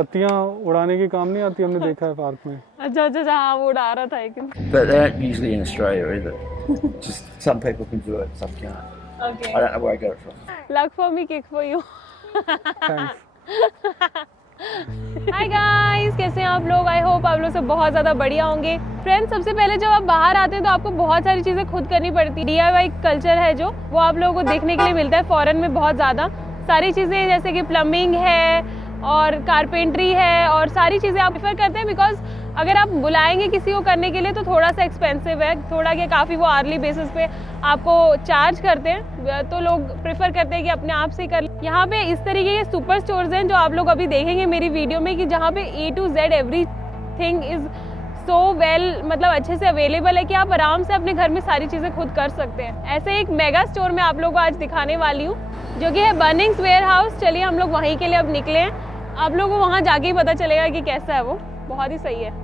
पत्तियां उड़ाने की काम नहीं आती, हमने देखा है पार्क में। अच्छा अच्छा अच्छा, हाँ वो उड़ा रहा था लेकिन। But they aren't usually in Australia either. Just some people can do it, some can't. Okay. I don't know where I got it from. Luck for me, kick for you. Thanks. Hi guys, कैसे हैं आप लोग? I hope आप लोग सब बहुत ज़्यादा बढ़िया होंगे। फ्रेंड्स, सबसे पहले जब आप बाहर आते हैं तो आपको बहुत सारी चीज़ें खुद करनी पड़ती है। DIY कल्चर है जो, वो आप लोगों को देखने के लिए मिलता है फॉरेन में बहुत ज़्यादा। सारी चीज़ें जैसे कि प्लम्बिंग है और कारपेंट्री है और सारी चीज़ें आप प्रेफर करते हैं, बिकॉज अगर आप बुलाएंगे किसी को करने के लिए तो थोड़ा सा एक्सपेंसिव है, थोड़ा क्या काफ़ी वो आर्ली बेसिस पे आपको चार्ज करते हैं, तो लोग प्रेफर करते हैं कि अपने आप से कर। यहाँ पे इस तरीके के सुपर स्टोर्स हैं जो आप लोग अभी देखेंगे मेरी वीडियो में, कि जहाँ पे A to Z everything is so well, मतलब अच्छे से अवेलेबल है कि आप आराम से अपने घर में सारी चीज़ें खुद कर सकते हैं। ऐसे एक मेगा स्टोर मैं आप लोग को आज दिखाने वाली हूँ जो कि है बर्निंग्स वेयरहाउस। चलिए हम लोग वहीं के लिए अब निकले हैं, आप लोगों को वहाँ जाके ही पता चलेगा कि कैसा है वो, बहुत ही सही है।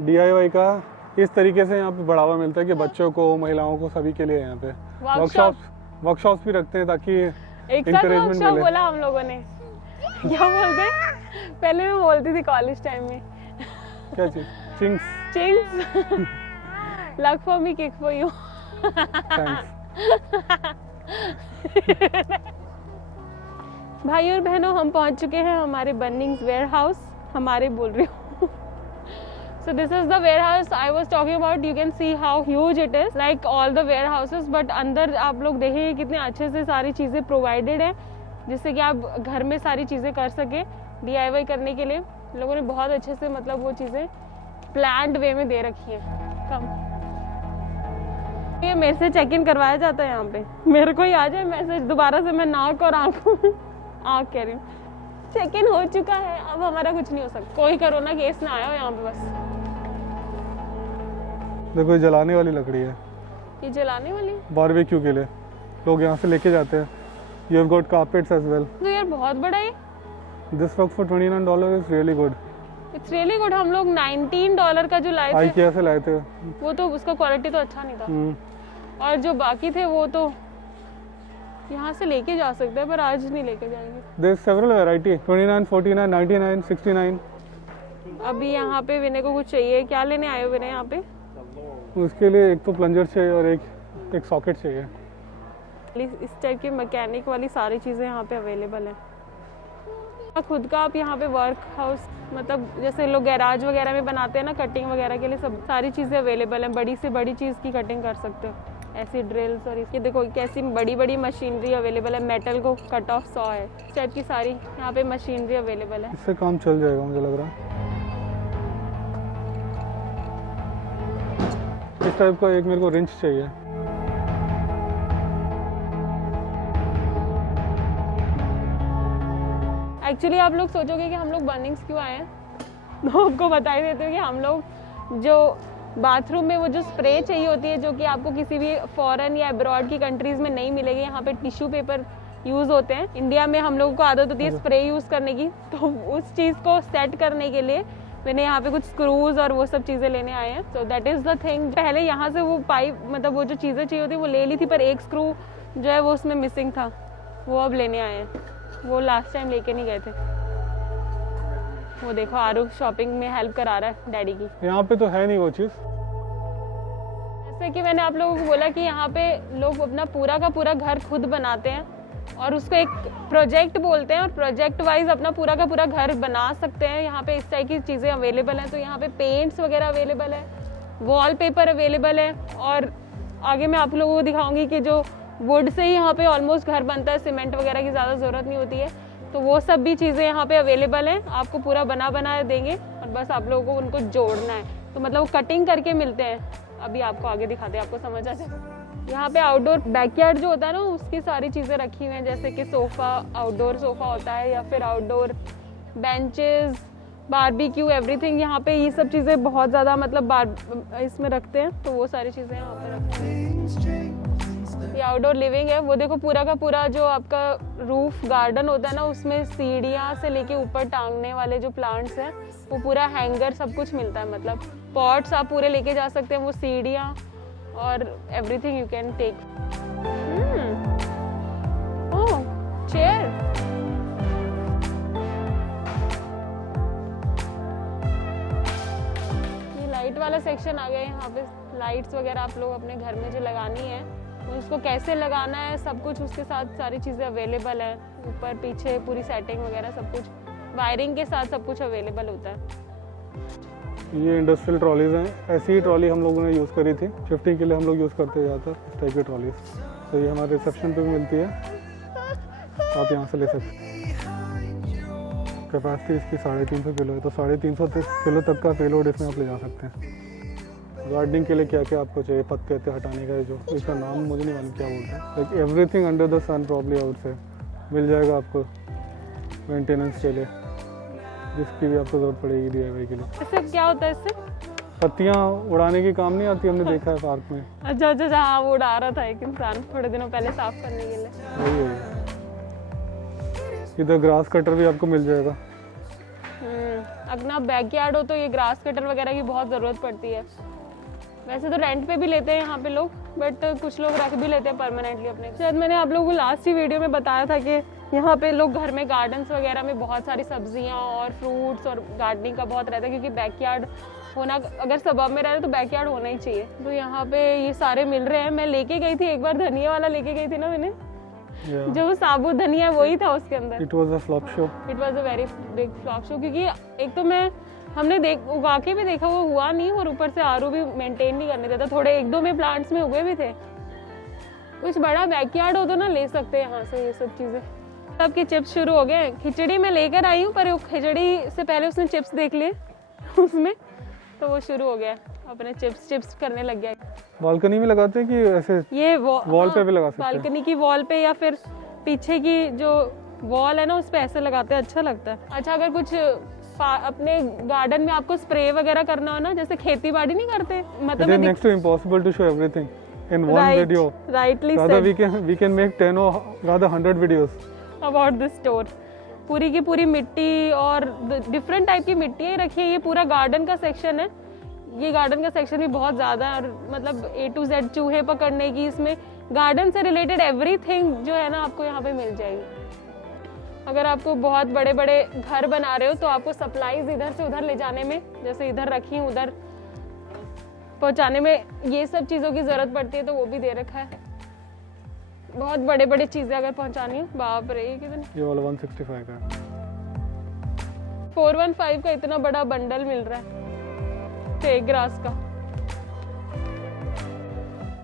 DIY का इस तरीके से यहाँ पे बढ़ावा मिलता है कि बच्चों को, महिलाओं को, सभी के लिए यहाँ पे वर्कशॉप्स भी रखते हैं ताकि एक साथ encouragement वर्कशॉप मिले। बोला हम लोगों ने, क्या बोलते हैं? पहले मैं बोलती थी कॉलेज टाइम में, क्या चीज? Ching's. Luck for me, kick for you. Thanks. भाई और बहनों, हम पहुंच चुके हैं हमारे बर्निंग्स वेयरहाउस। हमारे बोल रही हूँ। So this is the warehouse I was talking about. You can see how huge it is, like all the warehouses. But अंदर आप लोग देखेंगे कितने अच्छे से सारी चीज़ें प्रोवाइडेड है, जिससे कि आप घर में सारी चीज़ें कर सके। DIY करने के लिए लोगों ने बहुत अच्छे से, मतलब वो चीज़ें प्लान्ड वे में दे रखी है। कम ये मेरे से चेक इन करवाया जाता है यहाँ पे, मेरे को ही आ जाए मैसेज दोबारा से, मैं नाक और आँख कह रही हूँ, चेक इन हो चुका है, अब हमारा कुछ नहीं हो सकता। कोई कोरोना केस ना आया हो यहाँ पे बस। देखो ये जलाने वाली लकड़ी है, ये जलाने वाली बारबेक्यू के लिए लोग यहाँ से लेके जाते हैं। You have got carpets as well. तो यार बहुत बड़ा है। This work for $29 is really good. It's really good. हम लोग $19 का जो लाए थे, IKEA से लाए थे, वो तो उसका क्वालिटी तो अच्छा नहीं था, और जो बाकी थे वो तो यहाँ से लेके जा सकते हैं, पर आज नहीं लेके जाएंगे। There is several variety, 29, 49, 99, 69। अभी यहाँ पे विनय को कुछ चाहिए, क्या लेने आए हो विनय यहाँ पे? उसके लिए एक तो प्लंजर चाहिए और एक सॉकेट चाहिए। इस टाइप की मैकेनिक वाली सारी चीज़ें यहाँ पे अवेलेबल है। खुद का आप यहाँ पे वर्क हाउस, मतलब जैसे लोग गैराज वगैरह में बनाते हैं ना कटिंग वगैरह के लिए, सब सारी चीज़ें अवेलेबल हैं। बड़ी से बड़ी चीज़ की कटिंग कर सकते हो, ऐसी ड्रिल्स और इसकी देखो कैसी बड़ी बड़ी मशीनरी अवेलेबल है। मेटल को कट ऑफ सॉ है, इस टाइप की सारी यहाँ पे मशीनरी अवेलेबल है। इससे काम चल जाएगा मुझे लग रहा है। इस टाइप का एक मेरे को रिंच चाहिए। एक्चुअली आप लोग सोचोगे कि हम लोग बर्निंग्स क्यों आए हैं, तो आपको बता ही देते हो कि हम लोग जो बाथरूम में वो जो स्प्रे चाहिए होती है, जो कि आपको किसी भी फॉरेन या अब्रॉड की कंट्रीज में नहीं मिलेगी, यहाँ पे टिश्यू पेपर यूज़ होते हैं। इंडिया में हम लोगों को आदत होती है स्प्रे यूज़ करने की, तो उस चीज़ को सेट करने के लिए मैंने यहाँ पे कुछ स्क्रूज और वो सब चीज़ें लेने आए हैं। So that is the thing. पहले यहाँ से वो पाइप, मतलब वो जो चीज़ें चाहिए होती है वो ले ली थी, पर एक स्क्रू जो है वो उसमें मिसिंग था, वो अब लेने आए हैं। वो लास्ट टाइम लेके नहीं गए थे। वो देखो आरुष शॉपिंग में हेल्प करा रहा है डैडी की। यहाँ पे तो है नहीं वो चीज़। जैसे कि मैंने आप लोगों को बोला कि यहाँ पे लोग अपना पूरा का पूरा घर खुद बनाते हैं और उसको एक प्रोजेक्ट बोलते हैं, और प्रोजेक्ट वाइज अपना पूरा का पूरा घर बना सकते हैं। यहाँ पे इस टाइप की चीज़ें अवेलेबल हैं। तो यहाँ पे पेंट्स वगैरह अवेलेबल है, वॉलपेपर अवेलेबल है, और आगे मैं आप लोगों को दिखाऊंगी कि जो वुड से ही यहाँ पे ऑलमोस्ट घर बनता है, सीमेंट वगैरह की ज़्यादा ज़रूरत नहीं होती है। तो वो सब भी चीज़ें यहाँ पे अवेलेबल हैं, आपको पूरा बना देंगे और बस आप लोगों को उनको जोड़ना है। तो मतलब वो कटिंग करके मिलते हैं। अभी आपको आगे दिखाते हैं, आपको समझ आ जाए। यहाँ पे आउटडोर बैकयार्ड जो होता है ना, उसकी सारी चीज़ें रखी हुई हैं, जैसे कि सोफ़ा, आउटडोर सोफ़ा होता है, या फिर आउटडोर बेंचेस, बारबेक्यू, एवरीथिंग। यहाँ पे ये सब चीज़ें बहुत ज़्यादा मतलब इसमें रखते हैं, तो वो सारी चीज़ें यहाँ पे रखते हैं। ये आउटडोर लिविंग है। वो देखो पूरा का पूरा जो आपका रूफ गार्डन होता है ना, उसमें सीढ़ियाँ से लेके ऊपर टांगने वाले जो प्लांट्स हैं, वो पूरा हैंगर सब कुछ मिलता है। मतलब पॉट्स आप पूरे लेके जा सकते हैं, वो सीढ़ियाँ और everything you can take. Oh, chair. ये लाइट वाला सेक्शन आ गया। यहाँ पे लाइट्स वगैरह आप लोग अपने घर में जो लगानी है, उसको कैसे लगाना है सब कुछ उसके साथ सारी चीज़ें अवेलेबल है। ऊपर पीछे पूरी सेटिंग वगैरह सब कुछ वायरिंग के साथ सब कुछ अवेलेबल होता है। ये इंडस्ट्रियल ट्रॉलीज हैं। ऐसी ही ट्रॉली हम लोगों ने यूज़ करी थी, शिफ्टिंग के लिए हम लोग यूज़ करते ज़्यादातर इस टाइप की ट्रॉलीज। तो ये हमारे रिसेप्शन पे भी मिलती है, आप यहाँ से ले सकते हैं। कैपेसिटी इसकी 350 किलो है, तो 350 किलो तक का पेलोड इसमें आप ले जा सकते हैं। गार्डनिंग के लिए क्या क्या आपको चाहिए, पत्ते वत्ते हटाने का, जो इसका नाम मुझे नहीं मालूम क्या बोलते हैं, like everything under the sun probably out से मिल जाएगा आपको मेंटेनेंस के लिए, जिसकी भी आपको ज़रूरत पड़ेगी DIY के लिए। इससे क्या होता है? इससे पत्तियाँ उड़ाने की काम नहीं आती, हमने देखा है पार्क में। अच्छा, हाँ, वो उड़ा रहा था एक इंसान थोड़े दिनों पहले साफ करने के लिए। वही इधर ग्रास कटर भी आपको मिल जाएगा। अपना बैकयार्ड हो तो ये ग्रास कटर वगैरह की बहुत ज़रूरत पड़ती है। वैसे तो रेंट पे भी लेते हैं यहाँ पे लोग, बट कुछ लोग रख भी लेते हैं परमानेंटली अपने। शायद मैंने आप लोगों को लास्ट ही वीडियो में बताया था कि यहाँ पे लोग घर में गार्डन्स वगैरह में बहुत सारी सब्जियाँ और फ्रूट्स और गार्डनिंग का बहुत रहता है, क्योंकि बैकयार्ड होना, अगर सबब में रह रहे तो बैकयार्ड होना ही चाहिए। तो यहाँ पे ये सारे मिल रहे हैं। मैं लेके गई थी एक बार, धनिया वाला लेके गई थी ना मैंने, जो साबुत धनिया वही था उसके अंदर। It was a flop show. It was a very big flop show, क्योंकि एक तो हमने उगा के भी देखा, वो हुआ नहीं, और ऊपर से आरू भी मेंटेन नहीं करने देता। थोड़े 1-2 में प्लांट्स में उगे भी थे। कुछ बड़ा बैकयार्ड हो तो ना ले सकते हैं यहाँ से ये सब चीज़ें। सबके चिप्स शुरू हो गए। खिचड़ी मैं लेकर आई हूँ, पर खिचड़ी से पहले उसने चिप्स देख लिए उसमें, तो वो शुरू हो गया अपने चिप्स करने लग गया। बालकनी में लगाते हैं कि ऐसे ये वॉल पे भी लगा सकते हैं? बालकनी की वॉल पे, या फिर पीछे की जो वॉल है ना, उस पे ऐसे लगाते हैं, अच्छा लगता है। अच्छा, अगर कुछ अपने गार्डन में आपको स्प्रे वगैरह करना हो ना, जैसे खेती बाड़ी नहीं करते, मतलब next to impossible to show everything in one video. Rightly rather said. we can make 10 or rather 100 videos about this store. पूरी की पूरी मिट्टी और डिफरेंट टाइप की मिट्टी है रखी है। ये पूरा गार्डन का सेक्शन है। ये गार्डन का सेक्शन भी बहुत ज़्यादा है, और मतलब A to Z चूहे पकड़ने की, इसमें गार्डन से रिलेटेड एवरीथिंग जो है ना आपको यहाँ पे मिल जाएगी। अगर आपको बहुत बड़े बड़े घर बना रहे हो तो आपको सप्लाईज इधर से उधर ले जाने में, जैसे इधर रखी हूँ उधर पहुँचाने में ये सब चीज़ों की ज़रूरत पड़ती है, तो वो भी दे रखा है। बहुत बड़े बड़े चीज़ें अगर पहुँचानी हो, बाप रे, कितने। ये वाला 165 का 415 का इतना बड़ा बंडल मिल रहा है टेक ग्रास का।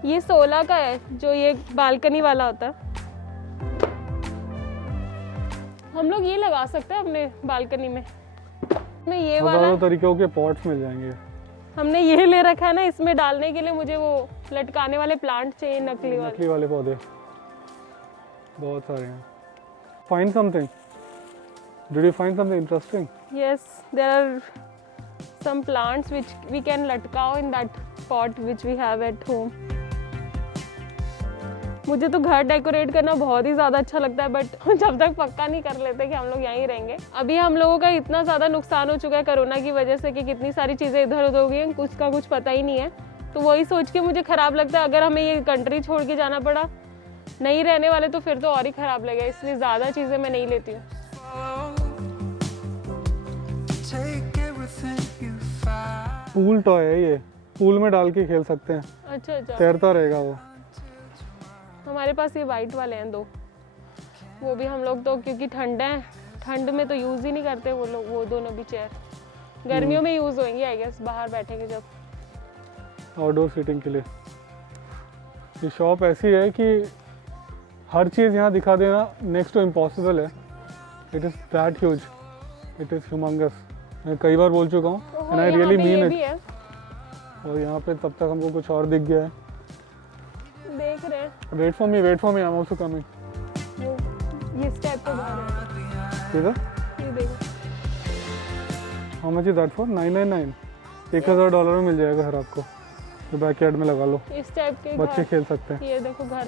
ये 16 का है, जो ये बालकनी वाला होता है। हम लोग ये लगा सकते हैं अपने बालकनी में ये वाला। तरीकों के पॉट्स मिल जाएंगे। हमने ये ले रखा है ना, इसमें डालने के लिए मुझे वो लटकाने वाले प्लांट चाहिए, नकली वाले पौधे बहुत सारे हैं। Find something. Did you find something interesting? Yes, there are some plants which we can latkao in that pot which we have at home. मुझे तो घर डेकोरेट करना बहुत ही ज़्यादा अच्छा लगता है, बट जब तक पक्का नहीं कर लेते कि हम लोग यहीं रहेंगे। अभी हम लोगों का इतना ज़्यादा नुकसान हो चुका है कोरोना की वजह से कि कितनी सारी चीज़ें इधर उधर हो गई हैं, कुछ का कुछ पता ही नहीं है। तो वही सोच के मुझे ख़राब लगता है, अगर हमें ये कंट्री छोड़ के जाना पड़ा, नहीं रहने वाले, तो फिर तो और ही ख़राब लगेगा। इसलिए ज़्यादा चीज़ें मैं नहीं लेती हूँ। पूल टॉय है ये, पूल में डाल के खेल सकते हैं। अच्छा, तैरता रहेगा वो। हमारे पास ये वाइट वाले हैं 2, वो भी हम लोग तो क्योंकि ठंड में तो यूज़ ही नहीं करते वो लोग, वो दोनों भी चेयर गर्मियों में यूज़ होंगी आई गेस, बाहर बैठेंगे जब आउटडोर सीटिंग के लिए। ये शॉप ऐसी है कि हर चीज़ यहाँ दिखा देना नेक्स्ट टू इम्पॉसिबल है। It is that huge, it is humongous. मैं कई बार बोल चुका हूँ, and I really mean it. और यहाँ पे तब तक हमको कुछ और दिख गया है। देख रहे हैं। Wait for me, wait for me, I am also coming. ये स्टेप पे बाहर है। किधर? ये देखो। How much is that for? 999। $1000 में मिल जाएगा घर आपको। तो बैकयार्ड में लगा लो, इस टाइप के बच्चे घर। खेल सकते हैं। ये देखो घर,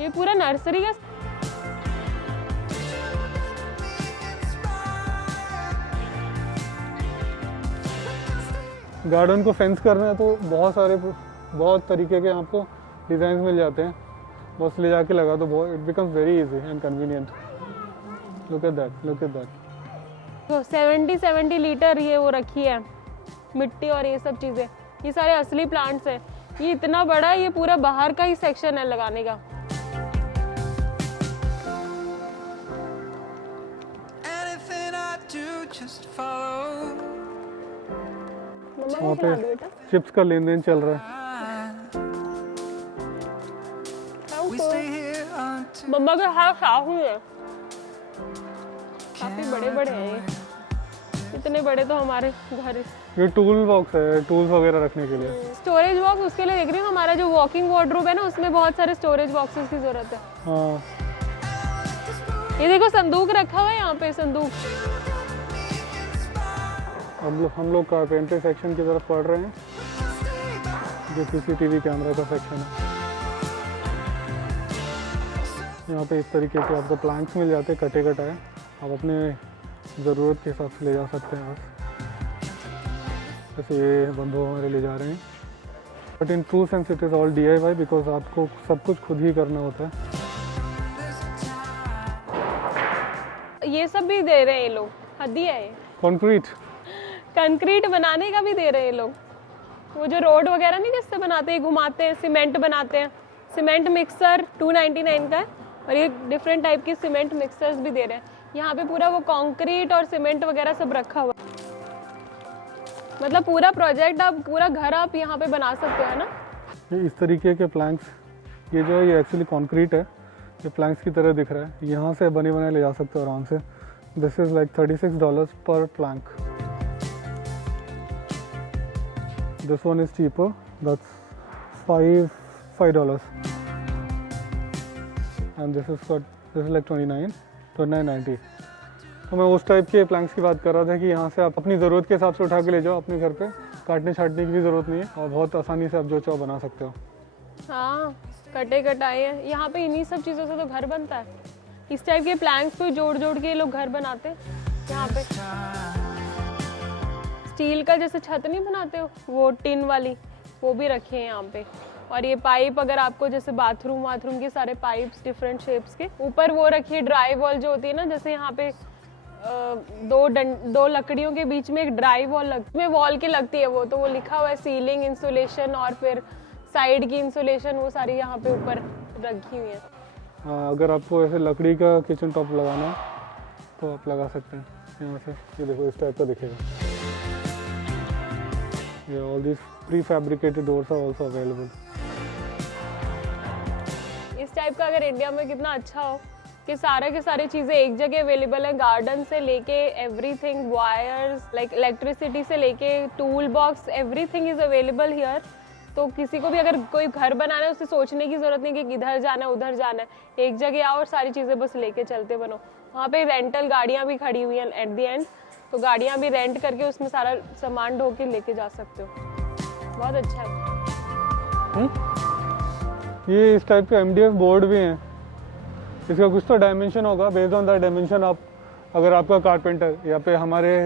ये पूरा नर्सरी का। गार्डन को फेंस करना है तो बहुत तरीके के आपको डिज़ाइन मिल जाते हैं, बस ले जाके लगा तो बहुत it becomes very easy and convenient. Look at that, look at that. तो 70 लीटर ये वो रखी है मिट्टी और ये सब चीज़ें, ये सारे असली प्लांट्स हैं। ये इतना बड़ा है, ये पूरा बाहर का ही सेक्शन है लगाने का। वहाँ पे चिप्स का लेन देन चल रहा है। मम्मा के हाथ साफ हुए हैं, काफी बड़े बड़े हैं ये। इतने बड़े तो हमारे घर। ये टूल बॉक्स है, टूल्स वगैरह रखने के लिए। स्टोरेज बॉक्स उसके लिए देख रही हूँ, हमारा जो वॉकिंग वार्डरोब है ना, उसमें बहुत सारे स्टोरेज बॉक्सेस की जरूरत है। हाँ, ये देखो संदूक रखा हुआ है यहाँ पे, संदूक। हम लोग कारपेंटर सेक्शन की तरफ पढ़ रहे हैं, जो CCTV कैमरा का सेक्शन है। यहाँ पे इस तरीके के आपको प्लांट्स मिल जाते हैं, कटे कटाए। आप अपने ज़रूरत के हिसाब से ले जा सकते हैं। जैसे ये बंधु हमारे ले जा रहे हैं। But in true sense it is all DIY, because आपको सब कुछ खुद ही करना होता है। ये सब भी दे रहे हैं ये लोग, हदिया है ये। कंक्रीट बनाने का भी दे रहे हैं ये लोग। वो जो रोड वगैरह नहीं जिससे बनाते हैं, घुमाते हैं, सीमेंट बनाते हैं। सीमेंट मिक्सर 299 का है, और ये डिफरेंट टाइप की सीमेंट मिक्सर्स भी दे रहे हैं। यहाँ पे पूरा वो कंक्रीट और सीमेंट वगैरह सब रखा हुआ है। मतलब पूरा प्रोजेक्ट आप, पूरा घर आप यहाँ पे बना सकते हो ना। ये इस तरीके के प्लैंक्स, ये जो है ये एक्चुअली कंक्रीट है, ये प्लैंक्स की तरह दिख रहा है। यहाँ से बने बनाए ले जा सकते हो आराम से। दिस इज़ लाइक $36 पर Planck. This one is cheaper. That's $5. And this is like 29.90. तो मैं उस टाइप के प्लैंक्स की बात कर रहा था कि यहाँ से आप अपनी ज़रूरत के हिसाब से उठा के ले जाओ अपने घर पे। काटने छाटने की भी ज़रूरत नहीं है, और बहुत आसानी से आप जो चाहो बना सकते हो। हाँ, कटे कटाए हैं यहाँ पे। इन्हीं सब चीज़ों से तो घर बनता है। इस टाइप के प्लैंक्स को जोड़ जोड़ के ये लोग घर बनाते हैं यहाँ पे। स्टील का जैसे छत नहीं बनाते हो, वो टिन वाली, वो भी रखे हैं यहाँ पे। और ये पाइप, अगर आपको जैसे बाथरूम के सारे पाइप्स डिफरेंट शेप्स के, ऊपर वो रखिए ड्राई वॉल जो होती है ना, जैसे यहाँ पे दो लकड़ियों के बीच में एक ड्राई वॉल में वॉल के लगती है वो, तो वो लिखा हुआ है सीलिंग इंसुलेशन और फिर साइड की इंसुलेशन, वो सारी यहाँ पे ऊपर रखी हुई है। अगर आपको ऐसे लकड़ी का किचन टॉप लगाना है तो आप लगा सकते हैं यहाँ से। ये देखो इस टाइप का दिखेगा। Yeah, all these prefabricated doors are also available. इस टाइप का अगर इंडिया में कितना अच्छा हो कि सारे के सारी चीज़ें एक जगह अवेलेबल है। गार्डन से लेके एवरीथिंग, वायर्स, लाइक इलेक्ट्रिसिटी से लेके tool box, everything is available here. तो किसी को भी अगर कोई घर बनाना है, उसे सोचने की जरूरत नहीं कि इधर जाना है उधर जाना है। एक जगह आओ और सारी चीज़ें बस लेके चलते बनो। वहाँ पे रेंटल गाड़ियाँ भी खड़ी हुई हैं एट द एंड, तो गाड़ियाँ भी रेंट करके उसमें सारा सामान ढो के लेके जा सकते हो। बहुत अच्छा है। ये इस टाइप के MDF बोर्ड भी हैं। इसका कुछ तो डायमेंशन होगा, बेस्ड ऑन दैट डायमेंशन आप, अगर आपका कारपेंटर यहाँ पे, हमारे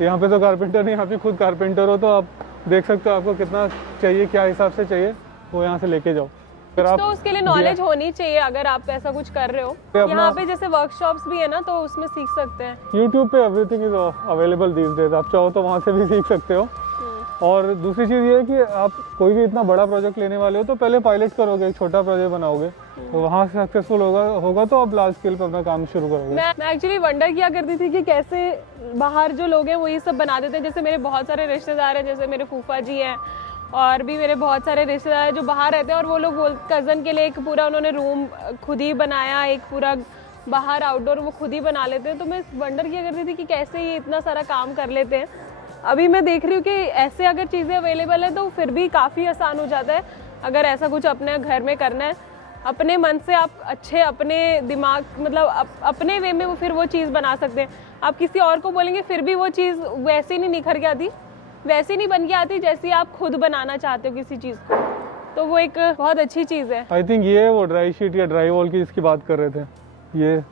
यहाँ पे तो कारपेंटर नहीं, यहाँ पे खुद कारपेंटर हो, तो आप देख सकते हो आपको कितना चाहिए, क्या हिसाब से चाहिए, वो यहाँ से लेके जाओ। अगर आप तो उसके लिए नॉलेज होनी चाहिए अगर आप ऐसा कुछ कर रहे हो। यहाँ पे जैसे वर्कशॉप्स भी है ना, तो उसमें सीख सकते हैं। YouTube पे everything is available these days. आप चाहो तो वहाँ से भी सीख सकते हो। और दूसरी चीज़ ये है कि आप कोई भी इतना बड़ा प्रोजेक्ट लेने वाले हो तो पहले पायलट करोगे, एक छोटा प्रोजेक्ट बनाओगे, तो वहाँ से सक्सेसफुल होगा तो आप लार्ज स्केल पर अपना काम शुरू करोगे। मैं एक्चुअली वंडर किया करती थी कि कैसे बाहर जो लोग हैं वो ये सब बना देते हैं। जैसे मेरे बहुत सारे रिश्तेदार हैं, जैसे मेरे फूफा जी हैं, और भी मेरे बहुत सारे रिश्तेदार जो बाहर रहते हैं, और वो लोग कज़न के लिए एक पूरा उन्होंने रूम खुद ही बनाया, एक पूरा बाहर आउटडोर वो खुद ही बना लेते हैं। तो मैं वंडर किया करती थी कि कैसे ये इतना सारा काम कर लेते हैं। अभी मैं देख रही हूँ कि ऐसे अगर चीज़ें अवेलेबल है तो फिर भी काफ़ी आसान हो जाता है। अगर ऐसा कुछ अपने घर में करना है, अपने मन से आप अच्छे अपने दिमाग मतलब अपने वे में वो फिर वो चीज़ बना सकते हैं। आप किसी और को बोलेंगे फिर भी वो चीज़ वैसी नहीं निखर के आती, वैसी नहीं बन के आती जैसी आप खुद बनाना चाहते हो किसी चीज़ को। तो वो एक बहुत अच्छी चीज़ है। आई थिंक ये वो ड्राई शीट या ड्राई वॉल की जिसकी बात कर रहे थे, ये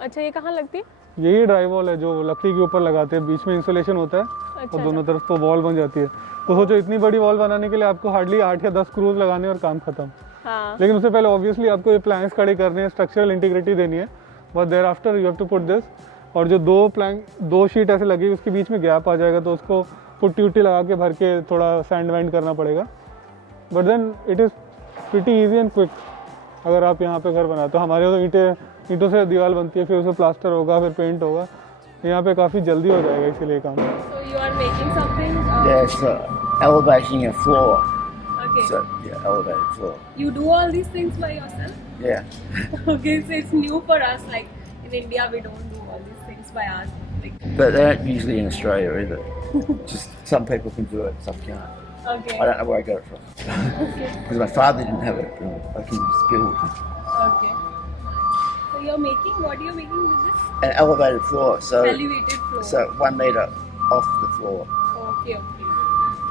अच्छा ये कहाँ लगती है? यही ड्राई वॉल है जो लकड़ी के ऊपर लगाते हैं, बीच में इंसुलेशन होता है अच्छा, और दोनों तरफ तो वॉल बन जाती है। तो सोचो इतनी बड़ी वॉल बनाने के लिए आपको हार्डली 8 या 10 स्क्रूज लगाने और काम खत्म। हाँ। लेकिन उससे पहले ऑब्वियसली आपको ये प्लैंक्स खड़े करने हैं, स्ट्रक्चरल इंटीग्रिटी देनी है, but there after you have to put this. और जो दो शीट ऐसे लगी उसके बीच में गैप आ जाएगा तो उसको पुट्टी उट्टी लगा के भर के थोड़ा सैंड वैंड करना पड़ेगा। But then it is pretty easy and quick अगर आप यहाँ पे घर बनाते हो। हमारे तो ईंटों से दीवार बनती है, फिर उसमें प्लास्टर होगा, फिर पेंट होगा, यहाँ पे काफ़ी जल्दी हो जाएगा इसीलिए काम। So you are making something? Yeah, it's elevating a floor. Okay. So, yeah, elevated floor. You do all these things by yourself? Yeah. Okay, so it's new for us. Like in India, we don't do all these things by us. Like, But they don't usually in Australia either. Just some people can do it, some can't. okay. I don't know where I got it from. Because my father didn't have it. I can just build Okay. So you're making, what you're making with this? an elevated floor. So, Elevated floor. so 1 meter off the floor. Okay, okay.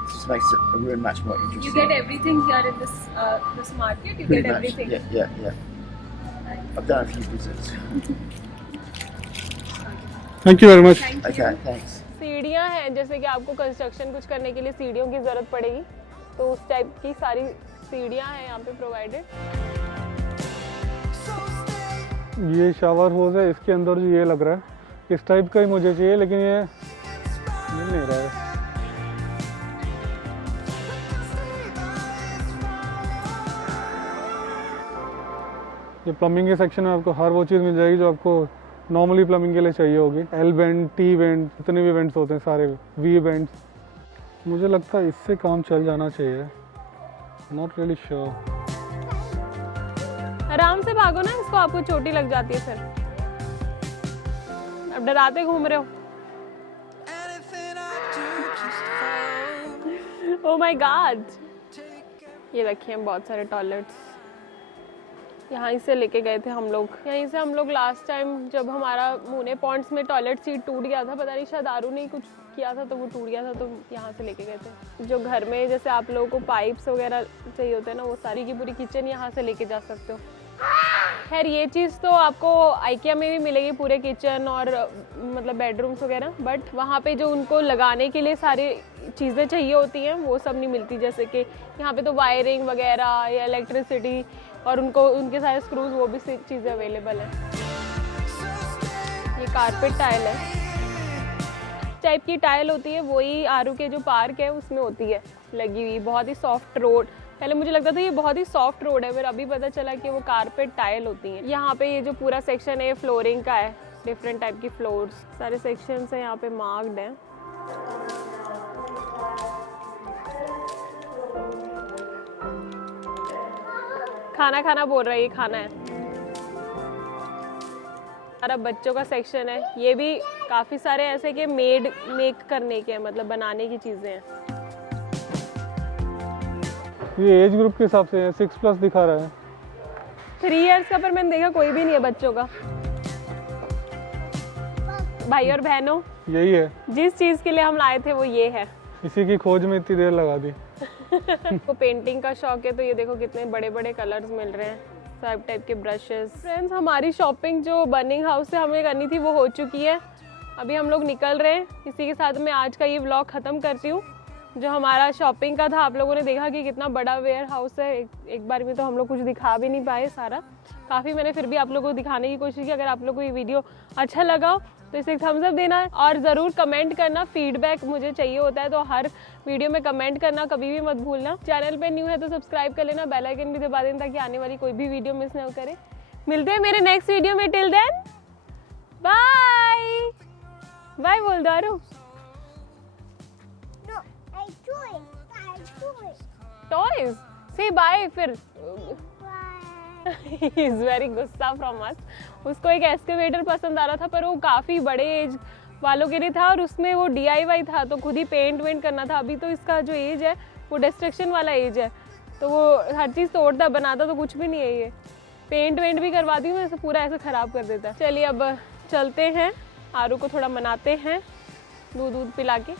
Just makes it a room much more interesting. You get everything here in this market. You Pretty get much. everything. Yeah. I've done a few visits. Thank you very much. Thank you. Okay, thanks. सीढ़ियाँ हैं, जैसे कि आपको construction कुछ करने के लिए सीढ़ियों की ज़रूरत पड़ेगी, तो उस टाइप की सारी सीढ़ियाँ हैं यहाँ पे प्रोवाइडेड। ये शावर होज है, इसके अंदर जो ये लग रहा है इस टाइप का ही मुझे चाहिए, लेकिन ये मिल नहीं रहा है। ये प्लम्बिंग के सेक्शन में आपको हर वो चीज़ मिल जाएगी जो आपको नॉर्मली प्लम्बिंग के लिए चाहिए होगी। एल बेंड, टी बेंड, जितने भी बेंड्स होते हैं सारे, वी बेंड्स। मुझे लगता है इससे काम चल जाना चाहिए, नॉट रियली श्योर। आराम से भागो ना, इसको आपको चोटी लग जाती है फिर। अब डराते घूम रहे हो। Oh my God. ये रखे हैं बहुत सारे टॉयलेट्स, यहाँ से लेके गए थे हम लोग। यहीं से हम लोग लास्ट टाइम जब हमारा मुने पॉइंट्स में टॉयलेट सीट टूट गया था, पता नहीं शायद आरू ने कुछ किया था तो वो टूट गया था, तो यहाँ से लेके गए थे। जो घर में जैसे आप लोगों को पाइप्स वगैरह चाहिए होते हैं ना, वो सारी की पूरी किचन यहाँ से लेके जा सकते हो। खैर ये चीज़ तो आपको आइकिया में भी मिलेगी, पूरे किचन और मतलब बेडरूम्स वगैरह, बट वहाँ पे जो उनको लगाने के लिए सारी चीज़ें चाहिए होती हैं वो सब नहीं मिलती। जैसे कि यहाँ पे तो वायरिंग वगैरह या इलेक्ट्रिसिटी और उनको उनके सारे स्क्रूज, वो भी चीज़ें अवेलेबल हैं। ये कारपेट टाइल है, टाइप की टाइल होती है, वही आरू के जो पार्क है उसमें होती है लगी हुई। बहुत ही सॉफ्ट रोड, पहले मुझे लगता था ये बहुत ही सॉफ्ट रोड है, फिर अभी पता चला कि वो कारपेट टाइल होती हैं। यहाँ पे ये जो पूरा सेक्शन है ये फ्लोरिंग का है, डिफरेंट टाइप की फ्लोर्स, सारे सेक्शंस हैं यहाँ पे मार्क्ड हैं। खाना खाना बोल रहा है, ये खाना है। सारा बच्चों का सेक्शन है, ये भी काफ़ी सारे ऐसे के मेक करने के, मतलब बनाने की चीज़ें हैं। ये एज ग्रुप के हिसाब से 6+ दिखा रहा है। 3 इयर्स का, पर मैंने देखा कोई भी नहीं है बच्चों का। भाई और बहनों, यही है जिस चीज़ के लिए हम लाए थे वो ये है। इसी की खोज में इतनी देर लगा दी। को पेंटिंग का शौक है तो ये देखो कितने बड़े बड़े कलर्स मिल रहे हैं, सब टाइप के ब्रशेस। फ्रेंड्स, हमारी शॉपिंग जो बर्निंग हाउस से हमें करनी थी वो हो चुकी है। अभी हम लोग निकल रहे हैं। इसी के साथ मैं आज का ये व्लॉग ख़त्म करती हूँ। जो हमारा शॉपिंग का था, आप लोगों ने देखा कि कितना बड़ा वेयर हाउस है। एक बार में तो हम लोग कुछ दिखा भी नहीं पाए सारा, काफ़ी मैंने फिर भी आप लोगों को दिखाने की कोशिश की। अगर आप लोगों को ये वीडियो अच्छा लगा हो तो इसे एक थम्स अप देना है और ज़रूर कमेंट करना, फीडबैक मुझे चाहिए होता है, तो हर वीडियो में कमेंट करना कभी भी मत भूलना। चैनल पे न्यू है तो सब्सक्राइब कर लेना, बेल आइकन भी दबा देना ताकि आने वाली कोई भी वीडियो मिस ना करे। मिलते हैं मेरे नेक्स्ट वीडियो में, टिल देन बाय बाय। बोल दो आरू, टॉयज से बाय। फिर he is very गुस्सा from us। उसको एक एक्सकेवेटर पसंद आ रहा था पर वो काफ़ी बड़े एज वालों के लिए था और उसमें वो DIY था, तो खुद ही पेंट वेंट करना था। अभी तो इसका जो एज है वो डिस्ट्रक्शन वाला एज है, तो वो हर चीज़ तोड़ता बनाता तो कुछ भी नहीं है ये। पेंट वेंट भी करवाती हूँ, ऐसे पूरा ऐसे ख़राब कर देता है। चलिए अब चलते हैं, आरू को थोड़ा मनाते हैं दूध पिला के।